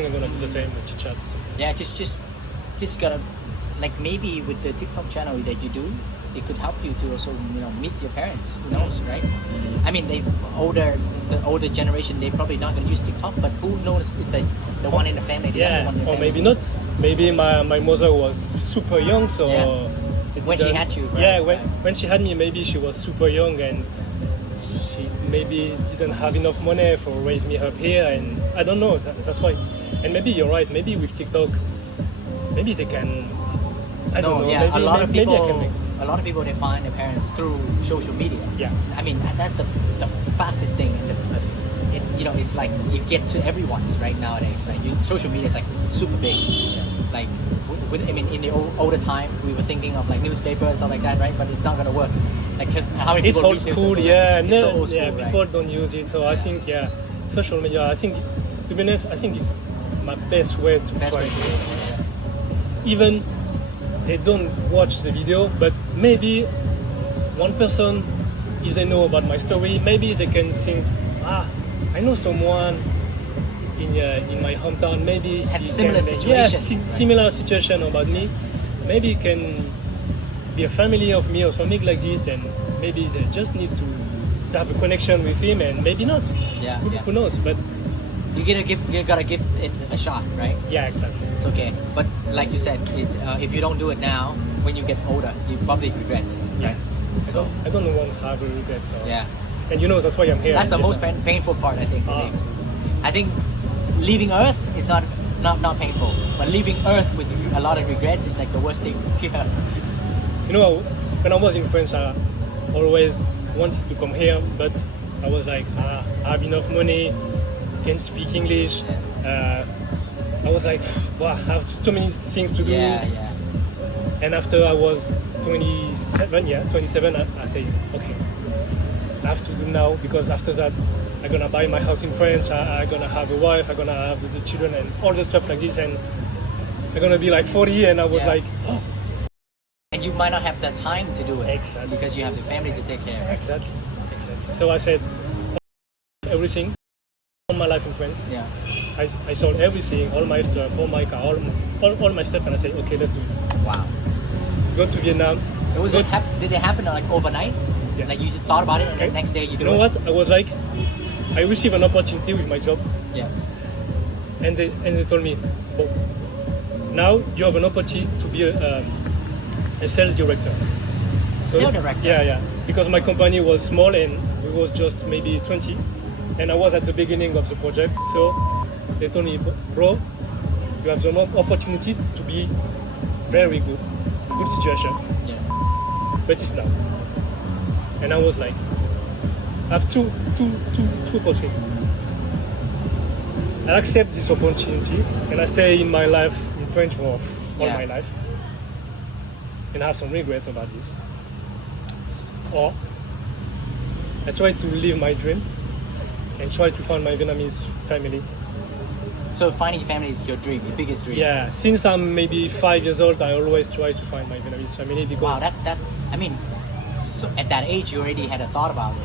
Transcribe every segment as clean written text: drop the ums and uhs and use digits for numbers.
think I'm gonna do the same with chat. Yeah, just gotta, like, maybe with the TikTok channel that you do, it could help you to also, meet your parents. Who knows, right? I mean, the older generation, they probably not gonna use TikTok, but who knows if the one in the family, the other one in the or family. maybe not. Maybe my mother was super young, so when she had you. Right? Yeah, when she had me, maybe she was super young and she maybe didn't have enough money for raise me up here, and I don't know. That's why. And maybe you're right. Maybe with TikTok, maybe they can. I don't know. Yeah, maybe, a lot of people. Maybe I can make. A lot of people, they find their parents through social media. Yeah. I mean, that's the fastest thing. It's like you get to everyone's right nowadays. Right, social media is like super big. Yeah. Like, in the older time, we were thinking of like newspapers and stuff like that, right? But it's not gonna work. Like, how many people? It's old school, yeah. It's so old school, yeah, people don't use it, so I think social media. I think, to be honest, I think it's my best way to try. Even they don't watch the video, but maybe one person, if they know about my story, maybe they can think, I know someone in my hometown. Maybe had similar situation. Similar situation about me. Maybe it can be a family of me or something like this, and maybe they just need to have a connection with him, and maybe not. Yeah. Who knows? But you gotta give it a shot, right? Yeah, exactly. It's okay. But like you said, it's if you don't do it now, when you get older, you probably regret. Yeah. Right? I don't want to have a regret. So. Yeah. And that's why I'm here. That's the most painful part, I think. I think leaving Earth is not painful, but leaving Earth with a lot of regrets is like the worst thing. Yeah. When I was in France, I always wanted to come here, but I was like, I have enough money, can speak English. I was like, wow, I have so many things to do. Yeah. And after I was 27, I say, okay, I have to do now, because after that, I'm gonna buy my house in France, I'm gonna have a wife, I'm gonna have the children and all the stuff like this, and I'm gonna be like 40, and I was like, oh. And you might not have the time to do it. Exactly. Because you have the family to take care of. Exactly. So I said, everything, all my life in France. Yeah. I sold everything, all my stuff, all my car, all my stuff, and I said, okay, let's do it. Wow. Go to Vietnam. Did it happen like overnight? Yeah. Like you just thought about it and the next day you do it? You know what? I was like, I received an opportunity with my job. Yeah. And they told me, oh, now you have an opportunity to be a sales director. Sales director? Yeah. Because my company was small and it was just maybe 20. And I was at the beginning of the project. So they told me, bro, you have the opportunity to be very good situation. Yeah. But it's now. And I was like, I have two opportunities. I accept this opportunity and I stay in my life in French for all my life. And I have some regrets about this. Or I try to live my dream and try to find my Vietnamese family. So finding family is your dream, your biggest dream? Yeah, since I'm maybe 5 years old, I always try to find my Vietnamese family. Because wow, I mean, so at that age you already had a thought about it,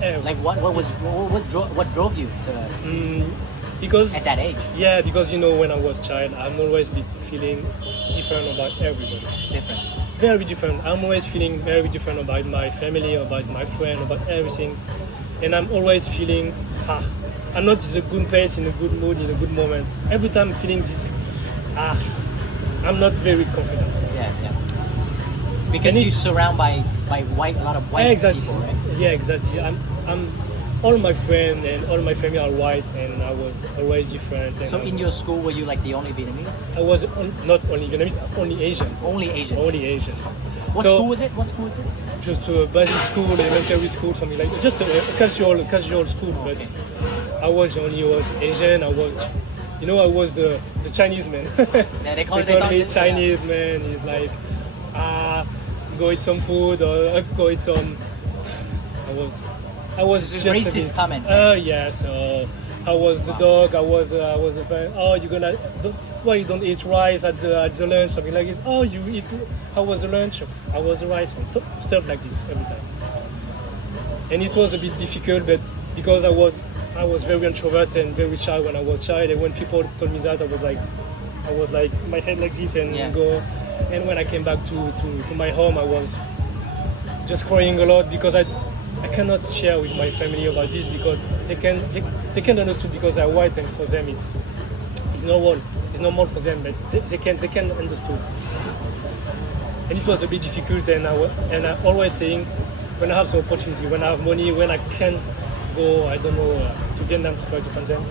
right? Like what drove you to? Because at that age. Yeah, because when I was a child, I'm always feeling different about everybody. Different. Very different. I'm always feeling very different about my family, about my friend, about everything, and I'm always feeling I'm not in a good place, in a good mood, in a good moment. Every time I'm feeling this, I'm not very confident. Yeah. Because you surround by a lot of white people, right? Yeah, exactly. I'm all my friends and all my family are white, and I was always different. And so in your school, were you like the only Vietnamese? I was not only Vietnamese, only Asian. Only Asian. Only Asian. What school was it? What school is this? Just a basic school, elementary school, something like that. Just a casual school, but I was Asian. I was the Chinese man. Yeah, they call me Chinese man. He's like, go eat some food or go eat some. I was just just racist comment. Yeah. So I was the dog. I was a fan. Oh, why you don't eat rice at the lunch? Something like this. Oh, you eat. How was the lunch? I was the rice. And stuff like this every time. And it was a bit difficult, but because I was I was very introverted and very shy when I was child, and when people told me that, I was like my head like this and go. And when I came back to my home, I was just crying a lot because I cannot share with my family about this because they can understand because I'm white, and for them it's normal for them, but they can understand. And it was a bit difficult, and I always saying, when I have the opportunity, when I have money, when I can go, I don't know, to Vietnam to try to find them,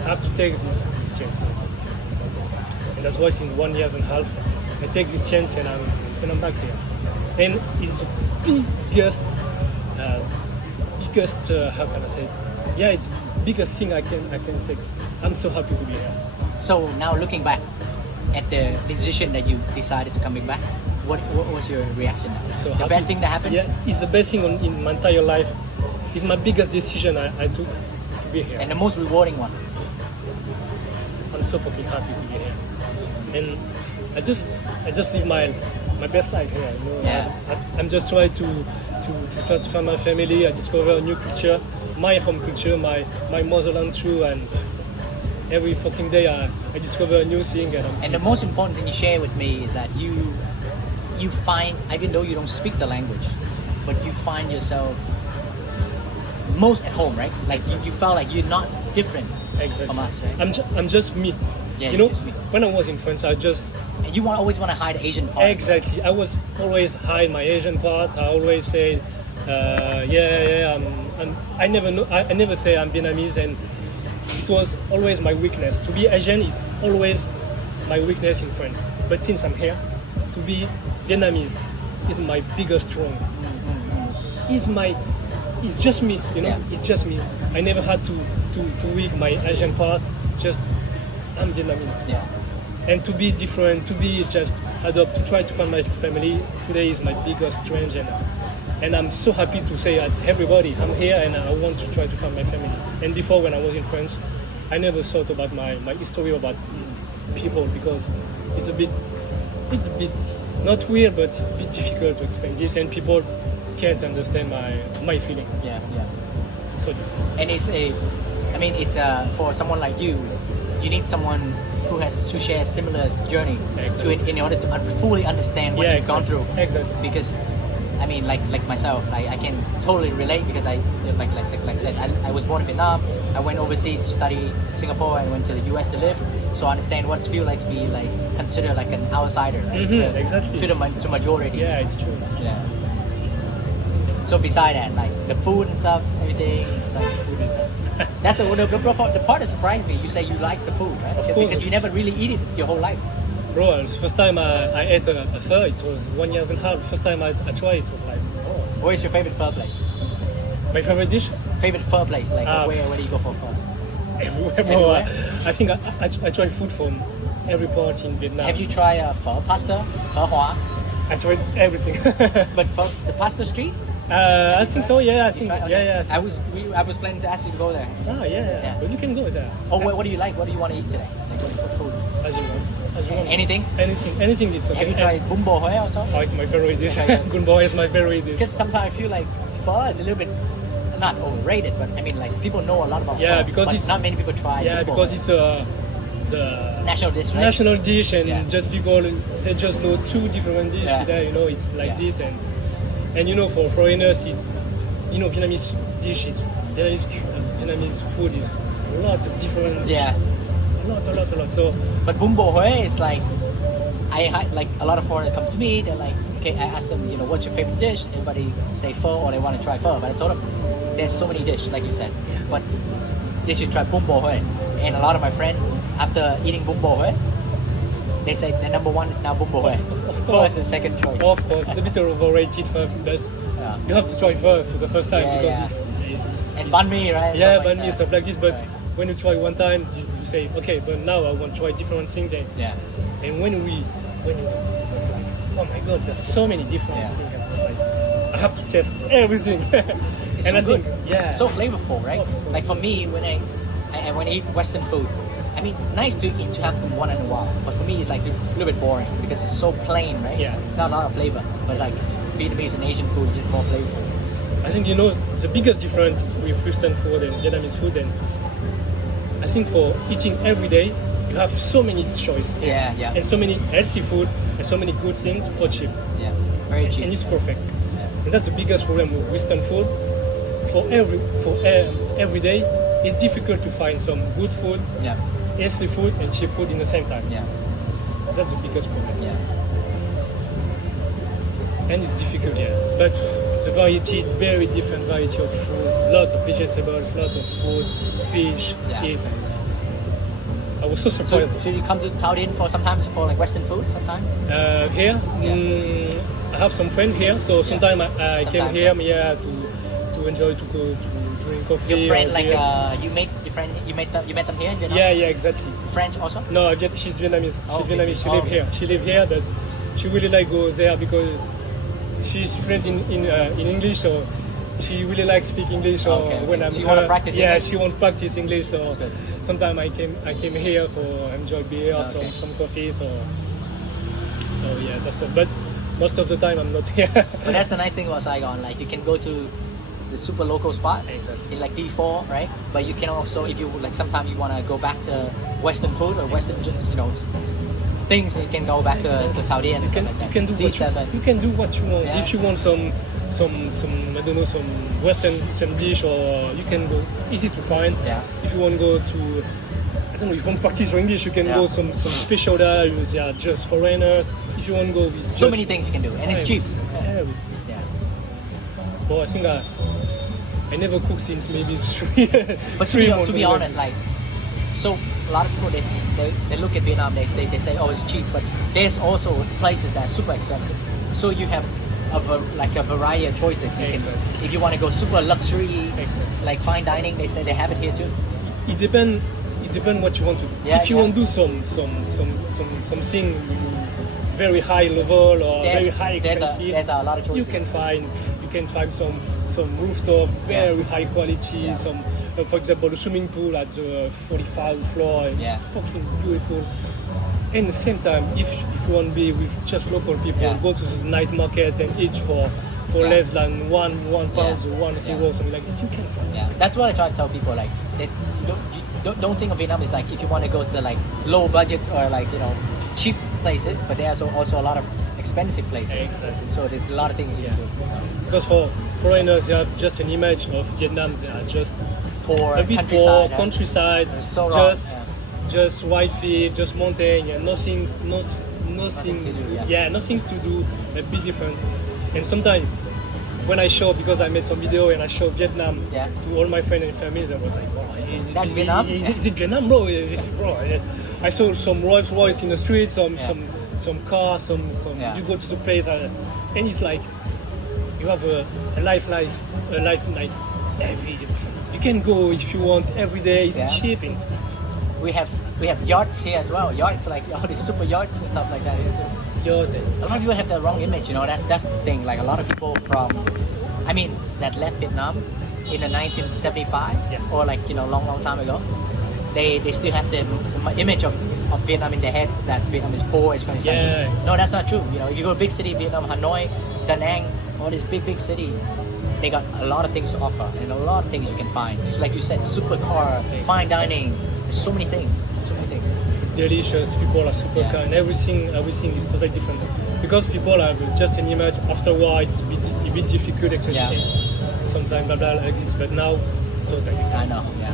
I have to take this chance. And that's why in 1 year and a half, I take this chance and I'm back here. And it's the biggest, how can I say? Yeah, it's the biggest thing I can take. I'm so happy to be here. So now looking back at the decision that you decided to coming back, what was your reaction now? So the happy. Best thing that happened? Yeah, it's the best thing in my entire life. It's my biggest decision I took to be here. And the most rewarding one? I'm so fucking happy to be here. And I just live my best life here. You know? Yeah. I'm just trying to try to find my family. I discover a new culture, my home culture, my motherland too, and every fucking day I discover a new thing. And the most important thing you share with me is that you find, even though you don't speak the language, but you find yourself most at home, right? Like you felt like you're not different from us, right? I'm just me. Yeah, you know, just me. When I was in France, And you always want to hide the Asian part. Exactly. I was always hide my Asian part. I always say, I never say I'm Vietnamese, and it was always my weakness. To be Asian is always my weakness in France. But since I'm here, to be Vietnamese is my biggest strength. It's just me, you know. Yeah. It's just me. I never had to weak my Asian part. Just I'm Vietnamese. Yeah. And to be different, to be just adopt, to try to find my family today is my biggest strength, and I'm so happy to say that everybody, I'm here and I want to try to find my family. And before, when I was in France, I never thought about my history about people because it's a bit not weird, but it's a bit difficult to explain this, and people can't understand my feeling. Yeah. So difficult. And it's for someone like you need someone who shares similar journey in order to fully understand what you've gone through. Exactly. Because I mean, like myself, I can totally relate because I said I was born in Vietnam. I went overseas to study Singapore and went to the US to live. So I understand what it feels like to be like considered like an outsider, right? Exactly. To majority. Yeah, it's true. Yeah. So beside that, like the food and stuff, everything, Food is that's the part that surprised me. You say you like the food, right? Of course. Because you never really eat it your whole life. Bro, the first time I ate a pho, it was 1 year and a half. First time I tried it was like, oh. What is your favorite pho place? My favorite dish? Favorite pho place, like where do you go for pho? Everywhere, bro. I think I try food from every part in Vietnam. Have you tried pho pasta, pho hoa? I tried everything. But for the pasta street? I think so. Yeah, I think. Okay. Yeah. I was planning to ask you to go there. Oh yeah. But you can go there. Oh, what do you like? What do you want to eat today? Like what food? As you want. Anything? Anything is okay. Have you tried bún bò Huế also? Oh, it's my favorite dish. Okay. Bún bò is my favorite dish. Because sometimes I feel like pho is a little bit not overrated, but I mean like people know a lot about pho, because but not many people try. Yeah, bún bò because it's the national dish, right? National dish, and just people they just know two different dishes. Yeah. There, you know, it's like this, and you know, for foreigners, it's Vietnamese dishes, Vietnamese food is a lot of different. Yeah. A lot. So, but bún bò Huế is like like a lot of foreigners come to me. They're like, okay, I ask them, what's your favorite dish? Everybody say pho or they want to try pho, but I told them there's so many dishes, like you said, but they should try bún bò Huế. And a lot of my friends, after eating bún bò Huế, they say the number one is now bún bò Huế. Of Pho course, is the second choice. Of course, it's a bit overrated for you have to try first for the first time because it's and banh mi, right? Yeah, banh mi, stuff like this. But when you try one time, you say, okay, but now I want to try different things. And when you, oh my God, there's so many different things. Like, I have to test everything. It's and so I think, so flavorful, right? Like for me, when I eat Western food, I mean, nice to eat to have them one in a while. But for me, it's like a little bit boring because it's so plain, right? Yeah. It's not a lot of flavor. But like Vietnamese and Asian food is just more flavorful. I think the biggest difference with Western food and Vietnamese food, and I think for eating every day, you have so many choices. Yeah. And so many healthy food and so many good things for cheap. Yeah. Very cheap. And it's perfect. And that's the biggest problem with Western food. For every day, it's difficult to find some good food, Yeah. healthy food, and cheap food in the same time. Yeah. That's the biggest problem. Yeah. And it's difficult, yeah. But the variety, very different variety of food, lot of vegetables, lot of food, fish, Yeah. meat. I was so So, surprised. so you come to Thao Dien for sometimes for like Western food sometimes? Here, I have some friends here, so sometimes I came Sometime, here to enjoy to go to drink coffee. Your friend or like beers. you met them here in Vietnam? Yeah, exactly. French also? No, she's Vietnamese. Oh, She's Vietnamese. She oh, live okay. here. She live here, but she really like go there because she's fluent in English, so she really likes speak English. So Okay, okay. when I'm She her, wanna practice yeah, English? she wants practice English. So That's good. sometimes I came here for enjoy beer, Okay. some coffee. So yeah, that's good. But most of the time I'm not here. But that's the nice thing about Saigon. Like you can go to the super local spot Exactly. in like D4, right? But you can also, if you like, sometimes you want to go back to Western food or Western, things, you can go back to Saudi and You stuff can, like that. you can do what These you, are the- you can do what you want. Yeah. If you want some I don't know, some Western dish, or you can go easy to find. Yeah. If you want to go to, I don't know, if you want to practice your English, you can Yeah. go some special there. They are just foreigners. If you want to go with so many things you can do, and it's cheap. Yeah, Yeah. but I think I never cooked since maybe 3 But three to months. be honest, like, so a lot of people they look at Vietnam, they say, oh, it's cheap, but there's also places that are super expensive. So you have a variety of choices. You can, Exactly. if you want to go super luxury, Exactly. like fine dining, they have it here too. It depends what you want to do. Yeah, If you yeah. want to do something very high level or very high expensive, There's a lot of choices. you can find some rooftop, very high quality. Yeah. Some, for example, the swimming pool at the 45 floor, Yeah. fucking beautiful. And at the same time, if you want to be with just local people, Yeah. go to the night market and eat for Yeah. less than one pound Yeah. or 1 Yeah. euro, something like that. You can find. Yeah, that's what I try to tell people. Like, that don't think of Vietnam as like if you want to go to like low budget or like cheap places, but there's also a lot of expensive places. Exactly. So there's a lot of things you can do. Because for foreigners, they have just an image of Vietnam. They are just Poor a bit countryside. poor, countryside, So wrong, just white field, just mountain, and nothing, Nothing to do, yeah. nothing to do, a bit different. And sometimes when I show, because I made some video and I show Vietnam Yeah. to all my friends and family, they were like, "Oh, That's Vietnam? Is it Vietnam, bro? Bro?" I saw some Rolls Royce in the street, some cars, some. Yeah. You go to the place, and it's like you have a life like every. You can go if you want every day. It's Yeah. cheap. And We have yachts here as well. Yachts, like all these super yachts and stuff like that here too. A lot of people have the wrong image, that's the thing. Like a lot of people that left Vietnam in the 1975 Yeah. or like long time ago, they still have the image of Vietnam in their head that Vietnam is poor, it's going to Yeah. No, that's not true. If you go to big city, Vietnam, Hanoi, Da Nang, all these big city, they got a lot of things to offer and a lot of things you can find. It's like you said, supercar, fine dining, there's so many things. delicious. People are super Yeah. kind. Everything is totally different. Because people have just an image. Afterwards, it's a bit difficult, etc. Yeah. Sometimes blah blah like this. But now, it's totally different. I know, yeah.